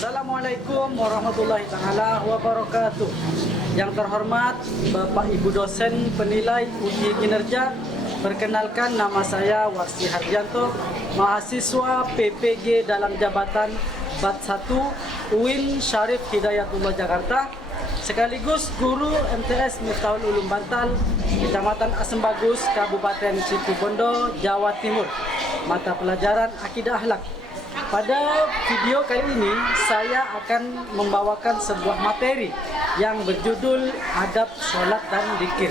Assalamualaikum warahmatullahi taala wabarakatuh. Yang terhormat Bapak Ibu dosen penilai uji kinerja, perkenalkan nama saya Warsi Hardianto, mahasiswa PPG dalam jabatan Bat 1 UIN Syarif Hidayatullah Jakarta, sekaligus guru MTS Miftahul Ulum Bantal, Kecamatan Asem Bagus, Kabupaten Situbondo, Jawa Timur. Mata pelajaran Akidah Akhlak. Pada video kali ini saya akan membawakan sebuah materi yang berjudul Adab Sholat dan Dzikir.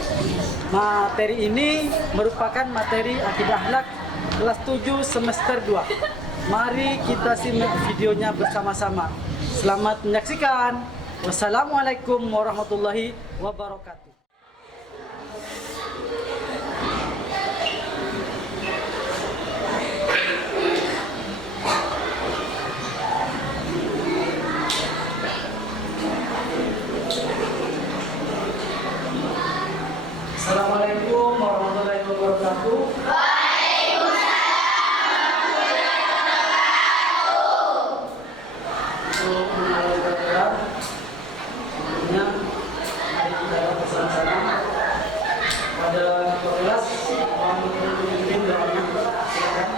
Materi ini merupakan materi Akidah Akhlak kelas 7 semester 2. Mari kita simak videonya bersama-sama. Selamat menyaksikan. Wassalamualaikum warahmatullahi wabarakatuh. Assalamualaikum warahmatullahi wabarakatuh. Untuk memulai pelajaran, sebelumnya mari kita bersama-sama pada kelas memimpin doanya. Silakan.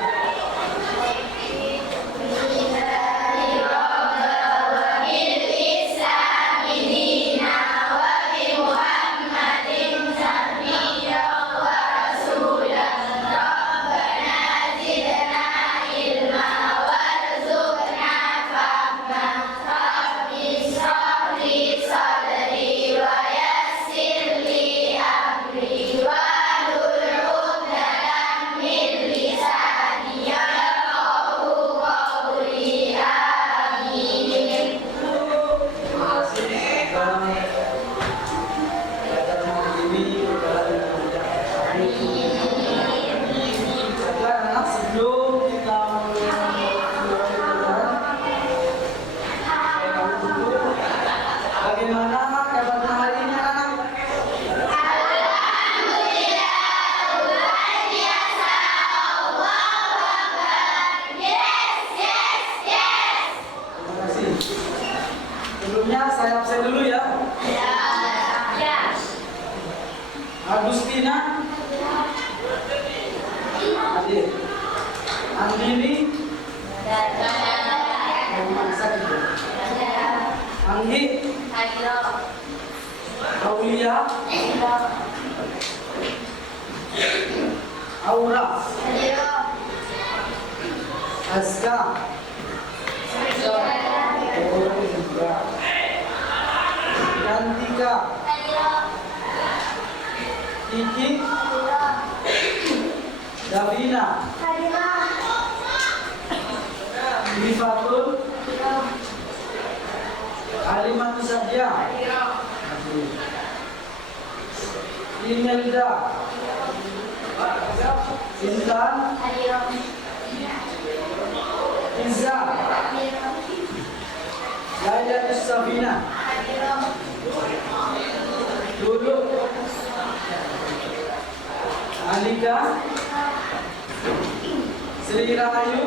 Sebelumnya saya absen dulu ya. Ya. Agustina. Hadir. Andini. Anggi. Aulia. Aura. Azka. Yantika, Iki, Davina, Rifatul, Alimatus Sadia, Imelda, Intan, Iza, Laila Safina, Lulu, Alika, Sri Rahayu,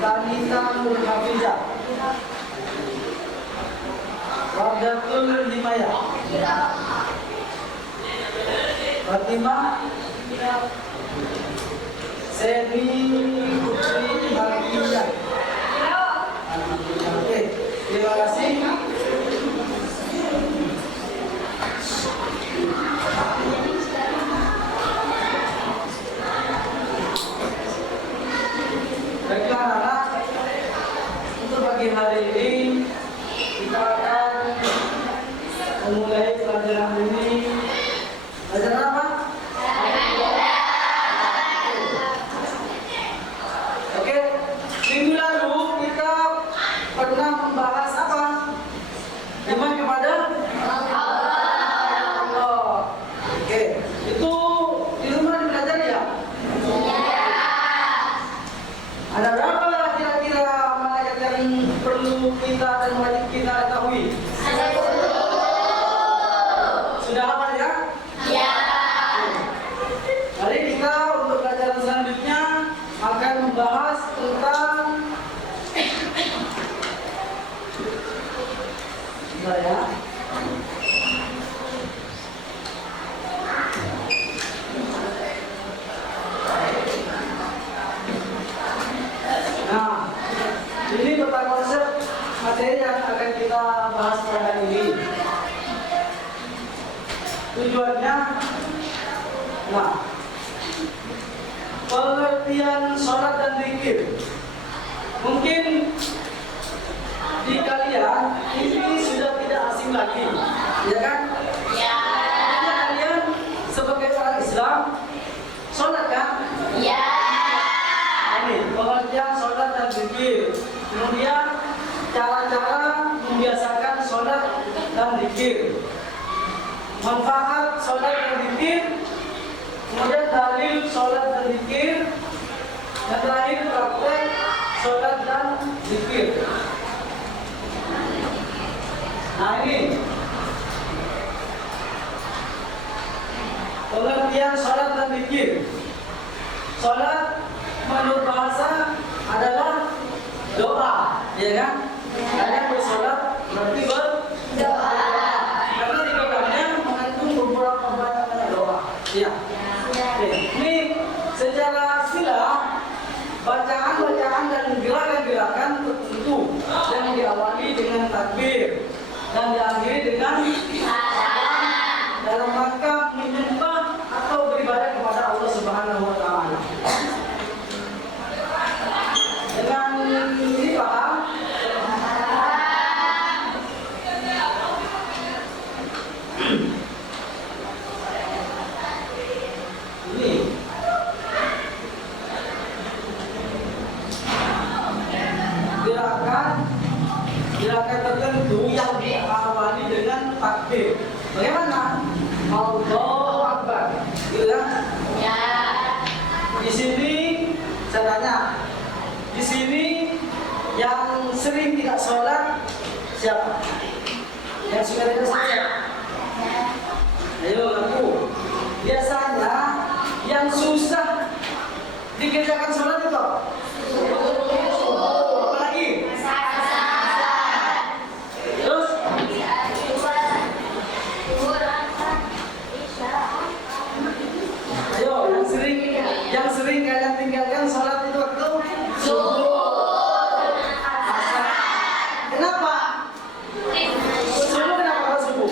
Tanita Nurhafizah, Wardatul Himaya, Fatimah, Seri Putri Bagia. Oke, terima kasih. Baiklah anak, untuk pagi hari ini kita akan memulai pelajaran ini. Pelajaran apa? Oke, minggu lalu kita pernah membahas apa? Iman kepada Allah. Oke, itu di rumah dipelajari ya? Ada berapa kira-kira malaikat yang perlu kita dan wajib kita ketahui? Ada 10. Sudah hafal ya? Ya. Mari kita untuk pelajaran selanjutnya akan membahas tentang tujuannya, nah, pengertian sholat dan zikir. Mungkin di kalian ini sudah tidak asing lagi, ya kan? Ya. Jadi kalian sebagai orang Islam sholat kan? Ya. Ini pengertian sholat dan zikir. Kemudian cara-cara membiasakan sholat dan zikir. Manfaat sholat dan zikir. Kemudian dalil sholat dan zikir. Dan terakhir praktek sholat dan zikir. Nah ini pengertian sholat dan zikir. Sholat menurut bahasa adalah doa, ya kan? Kalian bersolat berarti berdoa. Karena di dalamnya mengandung beberapa banyak doa. Ya. Oke. Ini secara istilah bacaan-bacaan dan gerakan-gerakan tertentu yang diawali dengan takbir dan diakhiri dengan dalam rangka menyembah atau beribadah kepada Allah Subhanahu wa taala. Dengan ini paham? Ini gerakan tertentu yang diawali dengan takbir. Bagaimana? Allahu Akbar. Gitu kan? Ya. Di sini saya tanya, di sini yang sering tidak sholat siapa? Yang suka tidak sholat? Ayo aku. Biasanya yang susah dikerjakan sholat itu apa lagi? Terus? Ayo, yang sering kalian tinggalkan sholat itu waktu subuh. Kenapa? Subuh kenapa subuh?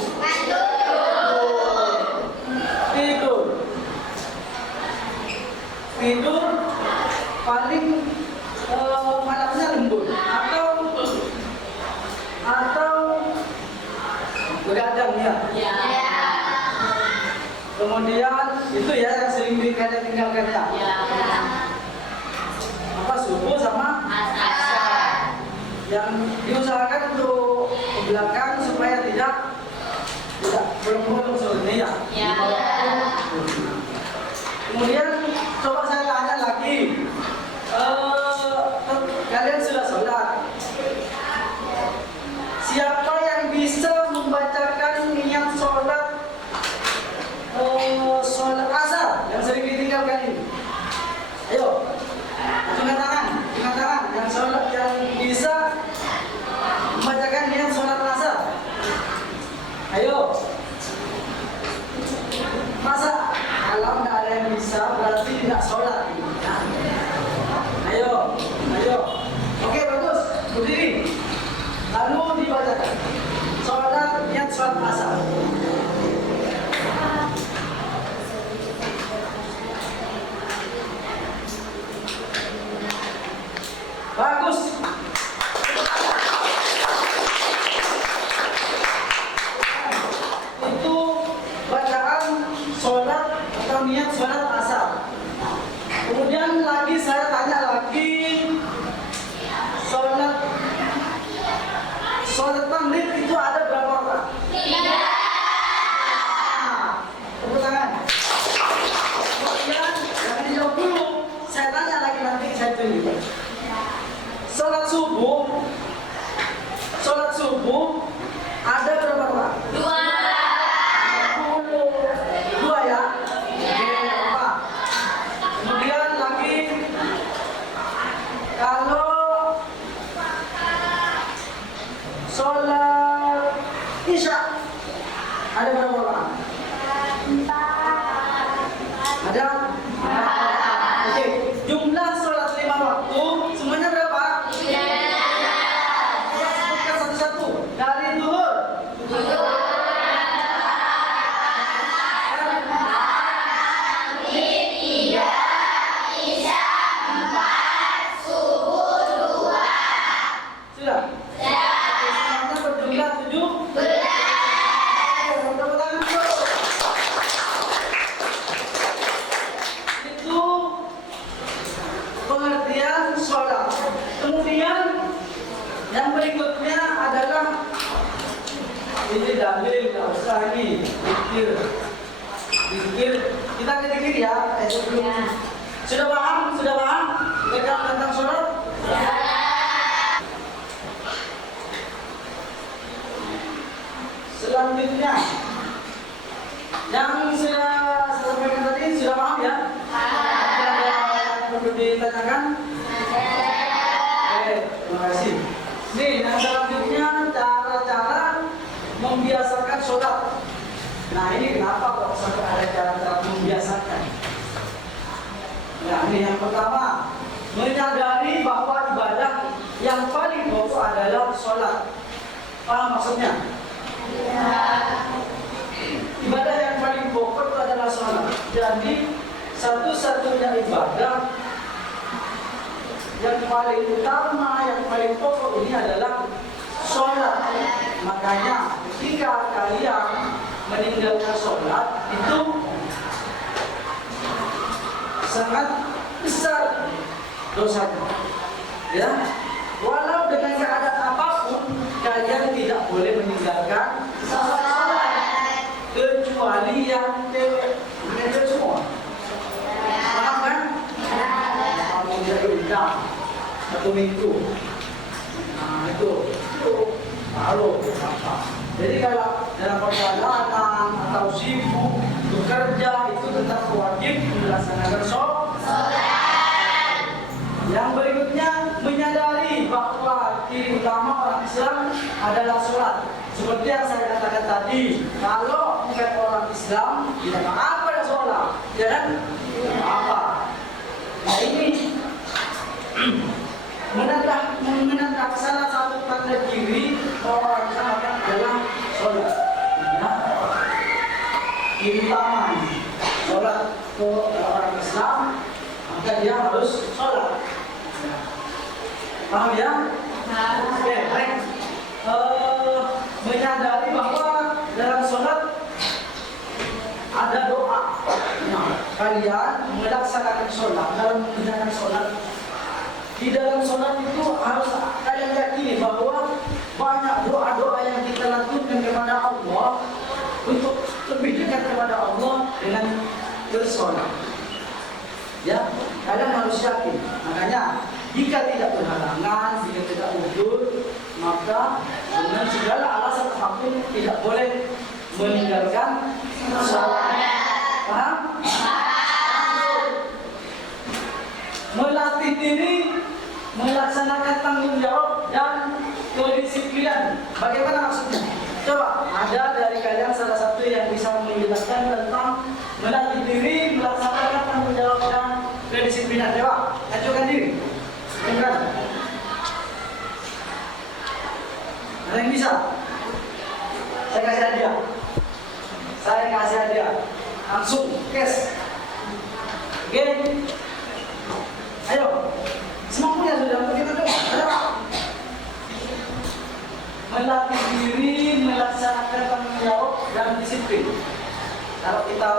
Tidur paling malamnya lembut atau begadang ya. Kemudian itu ya yang sering kalian tinggalkan ya. Apa subuh sama asar. Yang diusahakan untuk ke belakang supaya tidak bolong-bolong seperti ya. Kemudian coba saya tanya lagi, kalian sudah sholat. Siapa yang bisa membacakan niat sholat sholat asar yang sering ditinggalkan ini? Ayo, angkat tangan yang sholat yang bisa membacakan niat sholat asar. Ayo. Masa kalau tidak ada yang bisa berarti tidak sholat. Ayo. Oke, bagus. Berdiri. Lalu dibacakan sholat niat sholat asar. Bagus. Itu bacaan sholat atau niat sholat asar. Kemudian lagi saya tanya lagi, sholat maghrib itu ada berapa orang? 3. Tepuk tangan. Kemudian jangan dijawab dulu, saya tanya lagi nanti saya tunjuk. Sholat subuh ada berapa orang? 2. 2 ya? Oke, kemudian lagi kalau sholat isya ada berapa orang? 4. Ada? Oke, jumlah sholat 5 waktu semuanya berapa? 3. Sebutkan satu-satu. Dari zuhur. Nah ini zikir. Zikir kita ke zikir ya. Sebelum sudah paham? Sudah paham? Tentang sholat? Selanjutnya yang sudah saya sampaikan tadi sudah paham ya? Ada yang perlu ditanyakan? Oke, terima kasih. Nih, yang selanjutnya cara-cara membiasakan sholat. Nah ini kenapa kok sampai ada cara-cara membiasakan? Nah ini yang pertama, menyadari bahwa ibadah yang paling pokok adalah sholat. Paham maksudnya? Ibadah yang paling pokok itu adalah sholat. Jadi satu-satunya ibadah yang paling utama, yang paling pokok ini adalah sholat. Makanya ketika kalian meninggalkan sholat itu sangat besar dosanya. Ya, walau dengan keadaan apapun kalian tidak boleh meninggalkan sholat kecuali yang cewek semua. Paham kan? Kamu tidak diundang satu minggu. Nah itu baru apa? Jadi kalau dalam perjalanan atau sibuk bekerja itu tetap wajib melaksanakan sholat. Yang berikutnya menyadari bahwa ciri utama orang Islam adalah sholat. Seperti yang saya katakan tadi, kalau bukan orang Islam tidak apa ya sholat, ya kan? Apa? Nah ini menandakan salah satu tanda ciri bahwa orang Islam adalah sholat. Ya. Ciri utama sholat ke orang Islam, maka dia harus sholat. Paham ya? Oke, baik. Menyadari bahwa dalam sholat ada doa. Nah, kalian melaksanakan sholat, dalam menjalankan sholat, di dalam sholat itu harus kalian yakini bahwa banyak doa-doa yang kita lakukan kepada Allah untuk lebih dekat kepada Allah dengan bersolat. Ya, kalian harus yakin. Makanya jika tidak berhalangan, jika tidak udzur, maka dengan segala alasan apapun tidak boleh meninggalkan sholat. Paham? Melatih diri melaksanakan tanggung jawab dan kedisiplinan. Bagaimana maksudnya? Coba, ada dari kalian salah satu yang bisa menjelaskan tentang melatih diri melaksanakan tanggung jawab dan kedisiplinan. Coba, ajukan diri. Ajukan. Ada yang bisa? Saya kasih hadiah. Saya kasih hadiah. Langsung, cash. Oke? Ayo. Semuanya sudah begitu dong. Ayo. Melatih diri melaksanakan tanggung jawab dan disiplin. Kalau kita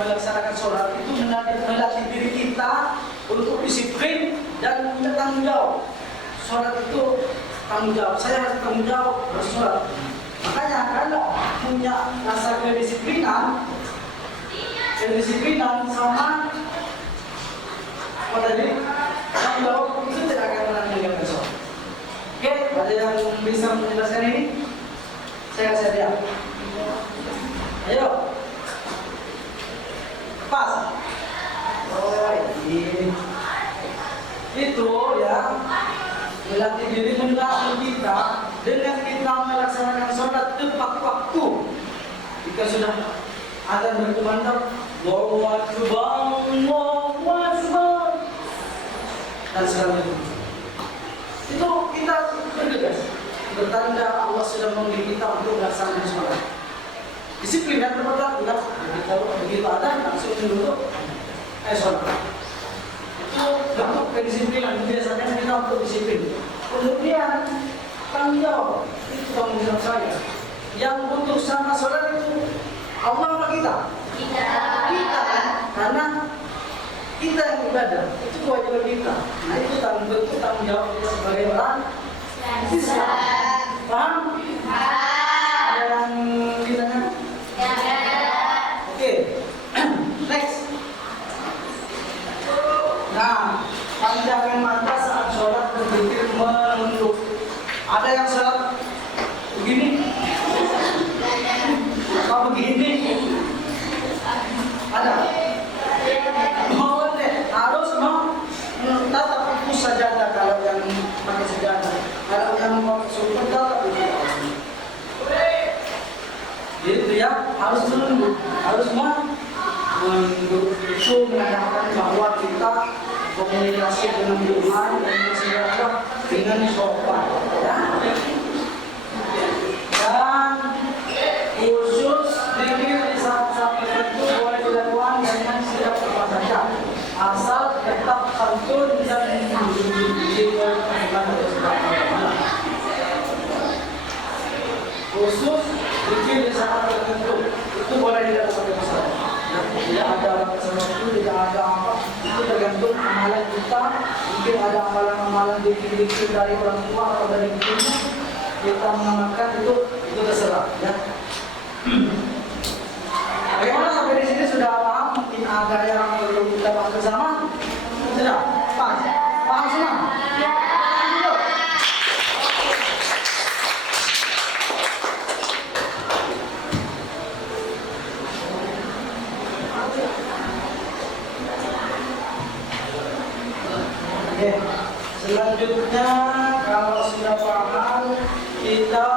melaksanakan sholat itu melatih diri kita untuk disiplin dan bertanggung jawab. Sholat itu tanggung jawab. Saya harus tanggung jawab bersolat. Makanya kalau punya rasa kedisiplinan sama apa tadi? Tanggung jawab itu tidak akan pernah meninggalkan sholat. Oke, ada yang bisa menjelaskan ini? Saya kasih dia. Ayo. Pas. Oh, ini. Itu ya. Melatih diri melatih kita dengan kita melaksanakan sholat tepat waktu. Jika sudah ada berkumandang, Allahu Akbar, Allahu Akbar, dan selanjutnya. Itu kita bergegas. Bertanda Allah sudah memanggil kita untuk melaksanakan sholat. Disiplin dan tepat waktu. Kalau begitu ada langsung duduk, sholat. Itu bentuk kedisiplinan. Biasanya kita untuk disiplin. Kemudian tanggung jawab. Itu tanggung jawab saya. Yang untuk sama sholat itu Allah apa kita? Kita kan? Karena kita yang ibadah, itu kewajiban kita. Nah itu tanggung jawab kita sebagai orang Islam. Paham? Ada yang ditanya? Ada yang sholat begini, apa begini? Ada. Boleh, harus tatap fokus sajadah kalau yang pakai sajadah. Kalau yang mau sunnah tatap fokus. Gitu ya, harus menunggu, harus itu menandakan bahwa kita komunikasi dengan Tuhan dan masyarakat dengan sopan, ya. Dan khusus zikir di saat-saat tertentu boleh dilakukan dengan setiap apa saja, asal tetap santun dan khusus zikir di saat tertentu itu boleh dilakukan dengan masyarakat. Tidak ada sesuatu, tidak ada apa, itu tergantung amalan kita. Mungkin ada amalan-amalan dikir-dikir dari orang tua atau dari ibunya, kita mengamalkan itu terserah, ya. Bagaimana sampai di sini sudah paham? Mungkin ada yang perlu kita bahas bersama. Sudah paham? Paham semua? Selanjutnya kalau sudah paham, kita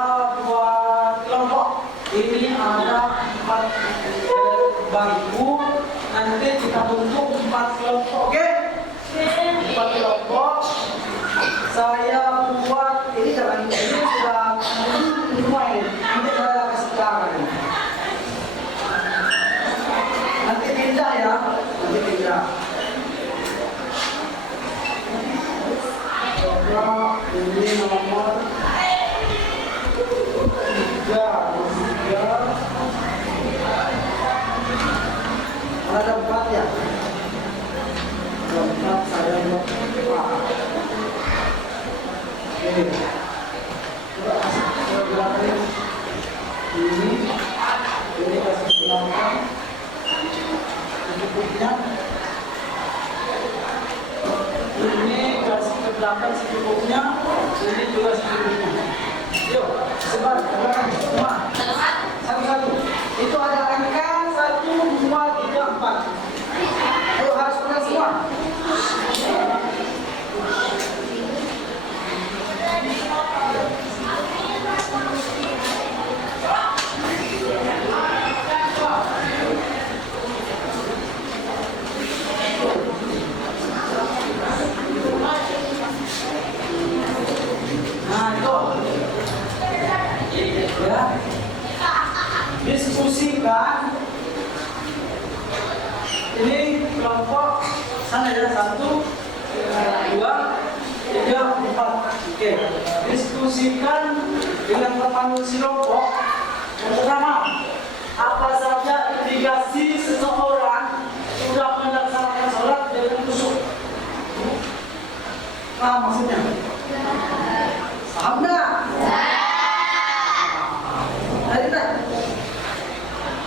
buat kelompok. Ini ada 4 bangku, nanti kita bentuk 4 kelompok, oke? 4 kelompok. Saya buat ini jangan ini sudah semua ini. Nanti saya kasih tangan. Nanti pindah ya, nanti pindah. Ini nomor 3. Ada 4 ya. 4 saya buat 4. Oke. Coba kasih belakang ini kasih belakang cukupnya. Ini kasih ke belakang secukupnya, ini juga secukupnya. Yuk, sebar ke belakang semua. Satu-satu. Itu ada angka 1, 2, 3, 4. Ayo harus benar semua. Ya, diskusikan ini kelompok sana ya 1, 2, 3, 4. Oke, diskusikan dengan teman kelompok. Yang pertama, apa saja indikasi seseorang sudah melaksanakan sholat dengan khusyuk? Paham maksudnya? Paham nggak?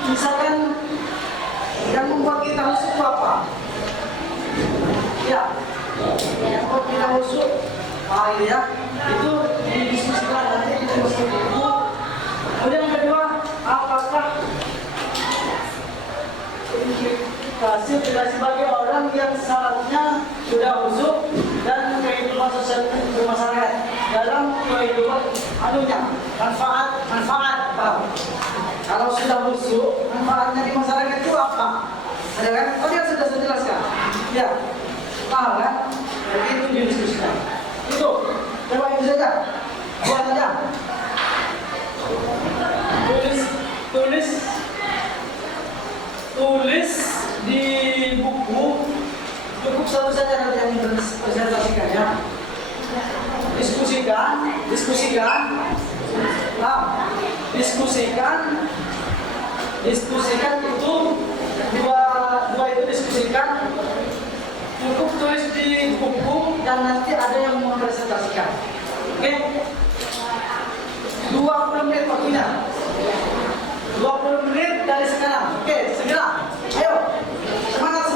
Misalkan yang membuat kita khusyuk apa? Ya, yang membuat kita khusyuk, ya, itu didiskusikan nanti di masjid itu. Kemudian yang kedua, apakah kita sebagai orang yang seharusnya sudah khusyuk dan kehidupan sosial bermasyarakat dalam kehidupan manfaat apa? Kalau sudah khusyuk, manfaatnya di masyarakat itu apa? Ada kan? Oh dia sudah saya jelaskan. Ya, paham kan? Jadi itu didiskusikan. Itu, coba itu saja. Buat saja. Tulis di buku. Cukup satu saja yang presentasikan ya. Diskusikan itu dua itu diskusikan. Cukup tulis di buku dan nanti ada yang mempresentasikan. Oke? 20 menit waktunya. 20 menit dari sekarang. Oke, segera. Ayo. Semangat.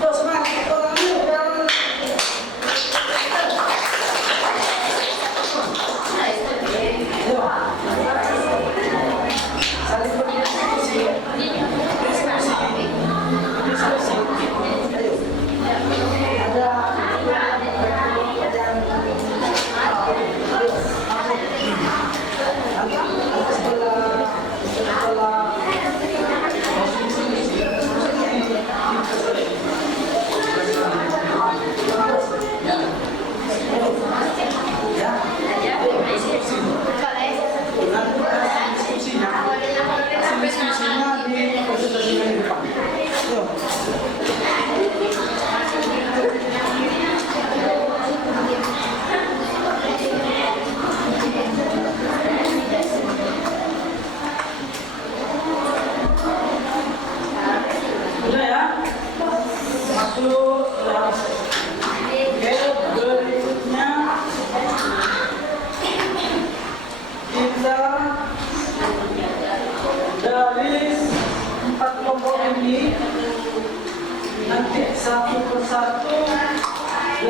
Tuh, semangat.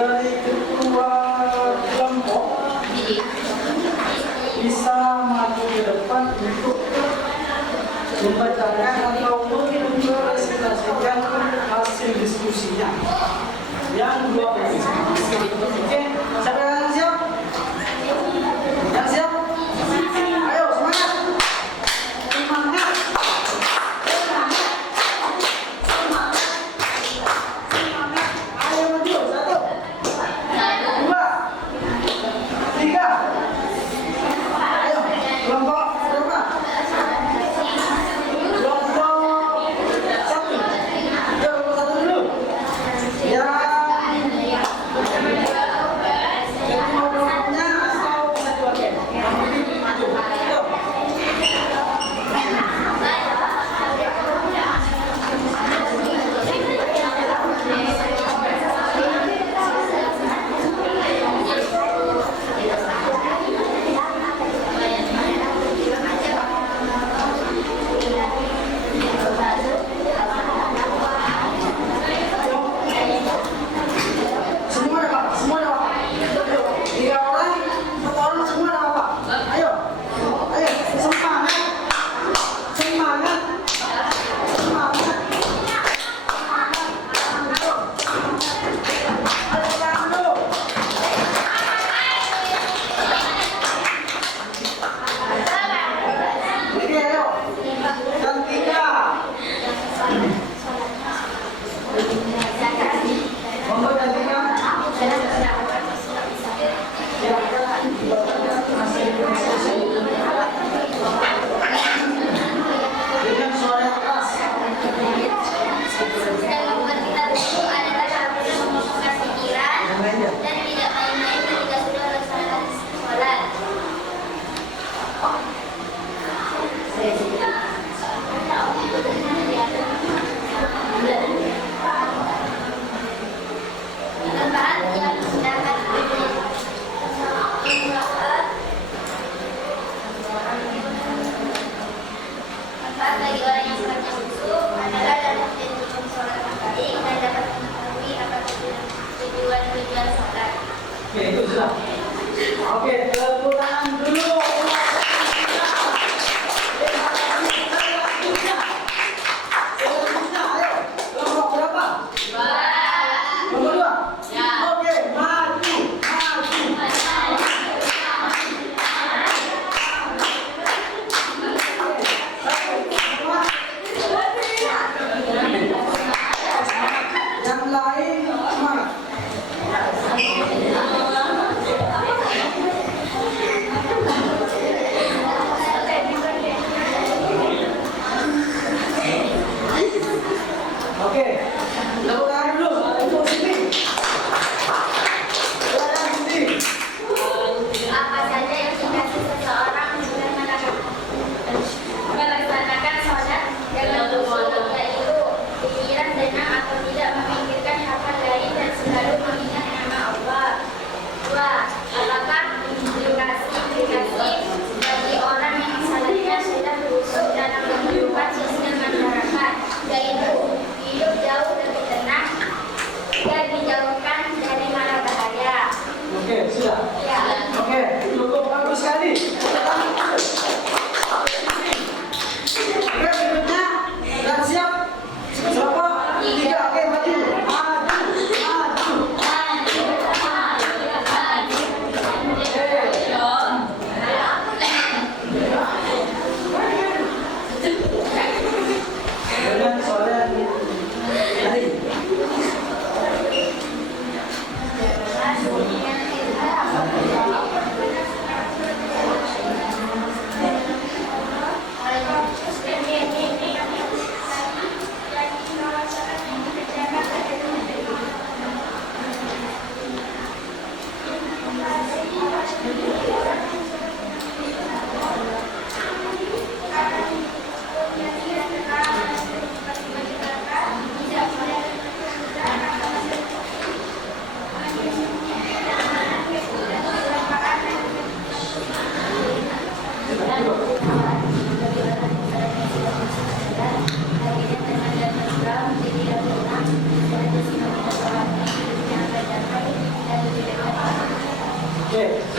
dari ketua kelompok bisa maju ke depan untuk membacakan atau mempresentasikan hasil diskusinya yang dua posisi. Oke, siapa yang siap? Yang siap? Ayo semangat! Semangat! Ayo maju, 1, 2, 3. Ayo, kelompok berapa? Kelompok 1. Ayo, kelompok 1 dulu. Ya. Ketua kelompoknya atau bisa diwakil? Maju. Ayo. Semua ada apa? Semua ada apa? Ayo, 3 orang, 4 orang semua ada apa? Ayo, ayo, semangat, semangat, semangat. Ayo, ayo sekarang dulu. Oke, ayo, dan 3. Monggo dan 3. Dengan suara yang keras. Sedang membuat kita tentu adalah hampir mengosongkan pikiran dan tidak main-main ketika sudah melaksanakan sholat. Manfaat yang dapat manfaat bagi orang yang sholatnya khusyuk adalah dalam menjadikan sholat yang baik dan dapat mengetahui apa tujuan sholat. Oke, itu sudah. Oke, tepuk tangan dulu. Selanjutnya, ayo. Kelompok berapa? Nomor 2? Oke, maju, maju. Yang lain semangat.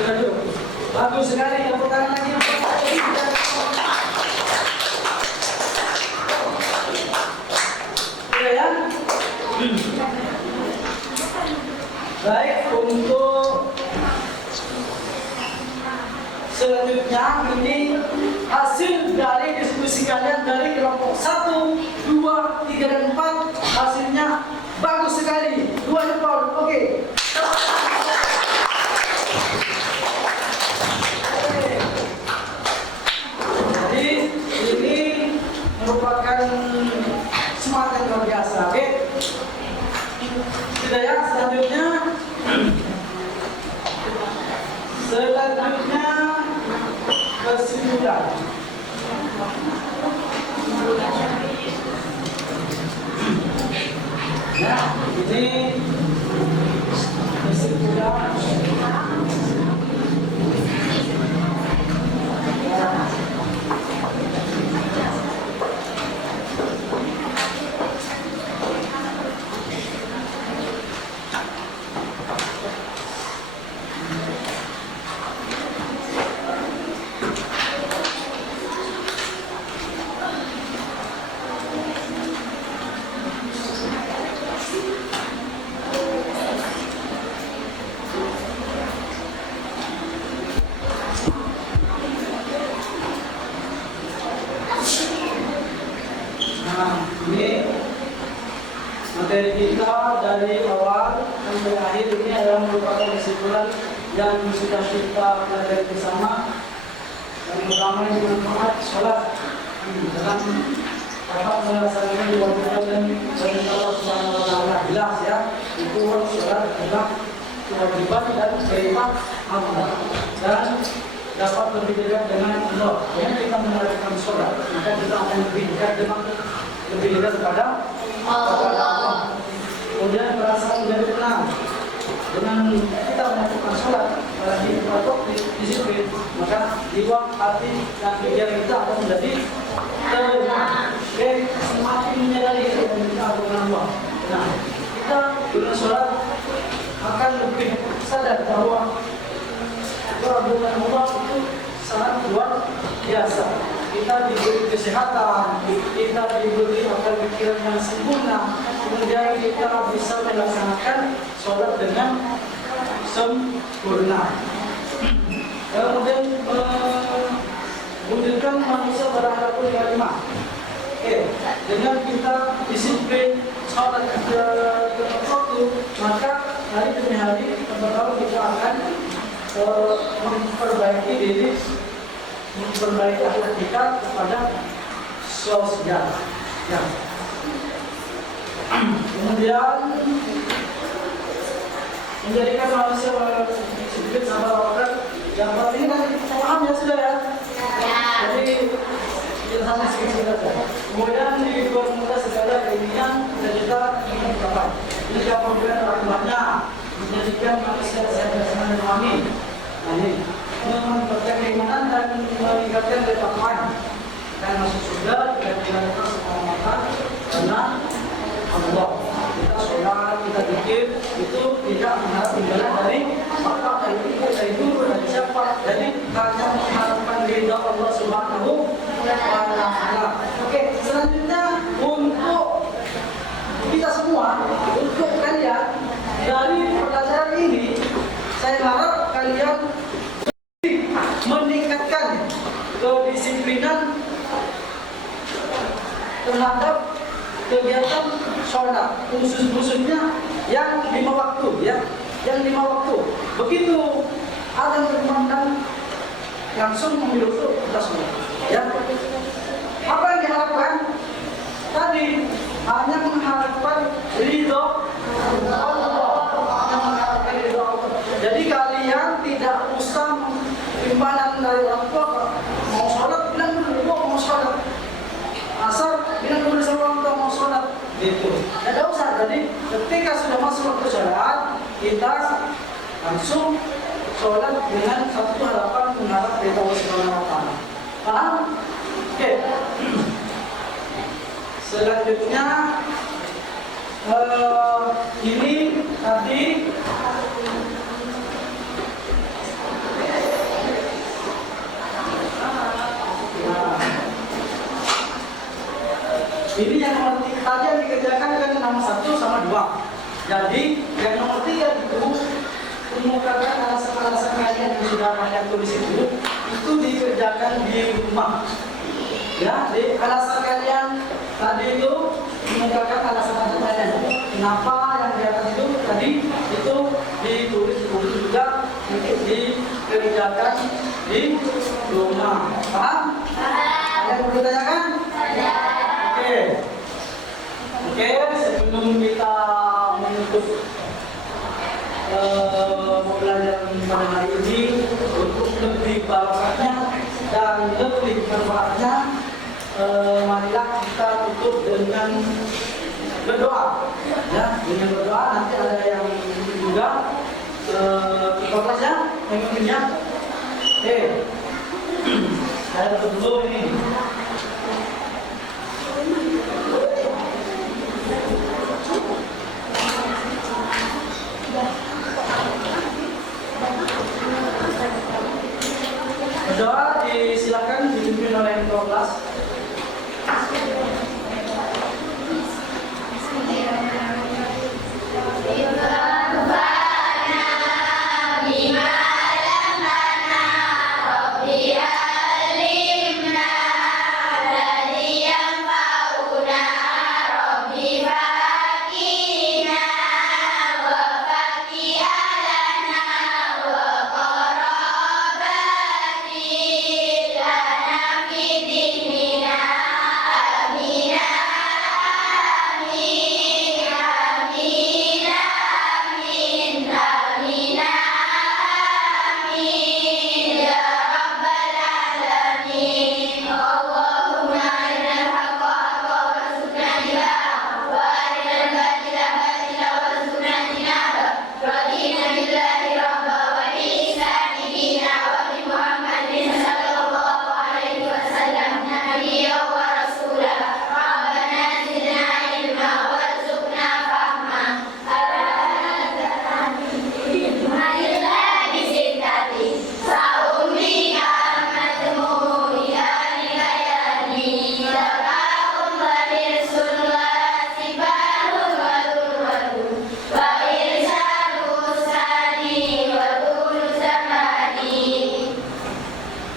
Sudah dulu. Bagus sekali. Tepuk tangan lagi. Sudah ya? Baik, untuk selanjutnya ini hasil dari diskusi kalian dari kelompok 1, 2, 3, dan 4. Hasilnya bagus sekali. 2 jempol. Oke. Jadi ini merupakan semangat yang luar biasa. Oke. Sudah ya, selanjutnya kesimpulan. Nah, ini kesimpulan. Ini materi kita dari awal sampai akhir ini adalah merupakan kesimpulan yang sudah kita pelajari bersama. Yang pertama yang bermanfaat sholat dalam dapat melaksanakan kewajiban dan perintah Allah Subhanahu Wa Taala. Jelas ya, itu sholat adalah kewajiban dan perintah Allah dan dapat lebih dekat dengan Allah. Yang kita mengerjakan sholat, maka kita akan lebih dekat kepada Allah. Kemudian perasaan menjadi tenang dengan kita melakukan sholat, apalagi untuk disiplin, maka jiwa, hati, dan pikiran kita akan menjadi tenang. Semakin menyadari dan kita dengan Allah. Nah, kita dengan sholat akan lebih sadar bahwa dengan Allah itu sangat luar biasa. Kita diberi kesehatan, kita diberi akal pikiran yang sempurna, kemudian kita bisa melaksanakan sholat dengan sempurna. Kemudian mewujudkan manusia berhadapan dengan lima. Dengan kita disiplin sholat tepat waktu, maka hari demi hari kita akan memperbaiki diri, memperbaiki akhlak kita kepada sosial. Ya. Kemudian menjadikan manusia sedikit sabar waktu. Yang penting kan paham ya sudah ya. Jadi kita sama sedikit saja. Kemudian dipermudah segala keinginan dan kita ingin capai. Ini kemudian rahmatnya menjadikan manusia sehat dan memahami. Nah ini memperbaiki keimanan dan meningkatkan ketakwaan dan masuk surga dan dilakukan semua karena Allah. Kita sholat, kita zikir itu tidak mengharap imbalan dari apa dari ibu, dari guru, dari siapa. Jadi hanya mengharapkan ridha Allah Subhanahu wa Ta'ala. Oke, selanjutnya untuk kita semua, untuk kalian dari pelajaran ini, saya harap kalian meningkatkan kedisiplinan terhadap kegiatan sholat, khususnya yang 5 waktu, ya, yang 5 waktu. Begitu ada berkumandang langsung mengambil itu kita semua, ya. Apa yang diharapkan? Tadi hanya mengharapkan ridho Allah. Jadi kalian tidak usah imbalan dari orang tua. Mau sholat bilang dulu, mau sholat. Asal bilang dulu sama orang tua mau sholat. Gitu. Tidak usah. Jadi ketika sudah masuk waktu sholat, kita langsung sholat dengan satu harapan mengharap dari Allah Subhanahu Wa Taala. Paham? Oke. Selanjutnya ini tadi Ini yang nomor 3 tadi yang dikerjakan kan nomor 1 sama 2. Jadi yang nomor 3 itu mengumpulkan alasan-alasan kalian yang sudah kalian tulis itu dikerjakan di rumah. Ya, di alasan kalian tadi itu mengumpulkan alasan kalian. Kenapa yang di atas itu tadi itu ditulis juga untuk dikerjakan di rumah. Paham? Ada yang perlu ditanyakan? Oke. Oke, sebelum kita menutup pembelajaran pada hari ini, untuk lebih barokahnya dan lebih bermanfaatnya, marilah kita tutup dengan berdoa. Ya, dengan berdoa. Nanti ada yang juga kelas ya, pemimpinnya. Oke, saya tutup dulu ini. Berdoa disilakan dipimpin oleh ketua kelas.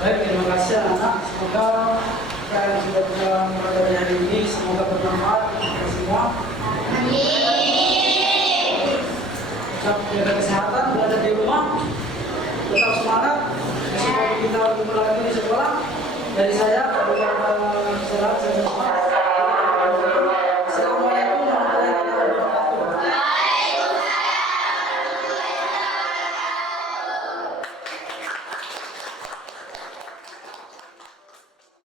Baik, terima kasih anak-anak. Semoga kalian sudah bisa mempelajari hari ini. Semoga bermanfaat untuk kita semua. Tetap jaga kesehatan, berada di rumah, tetap semangat. Besok kita bertemu lagi di sekolah. Dari saya, Abu Bakar Salat, saya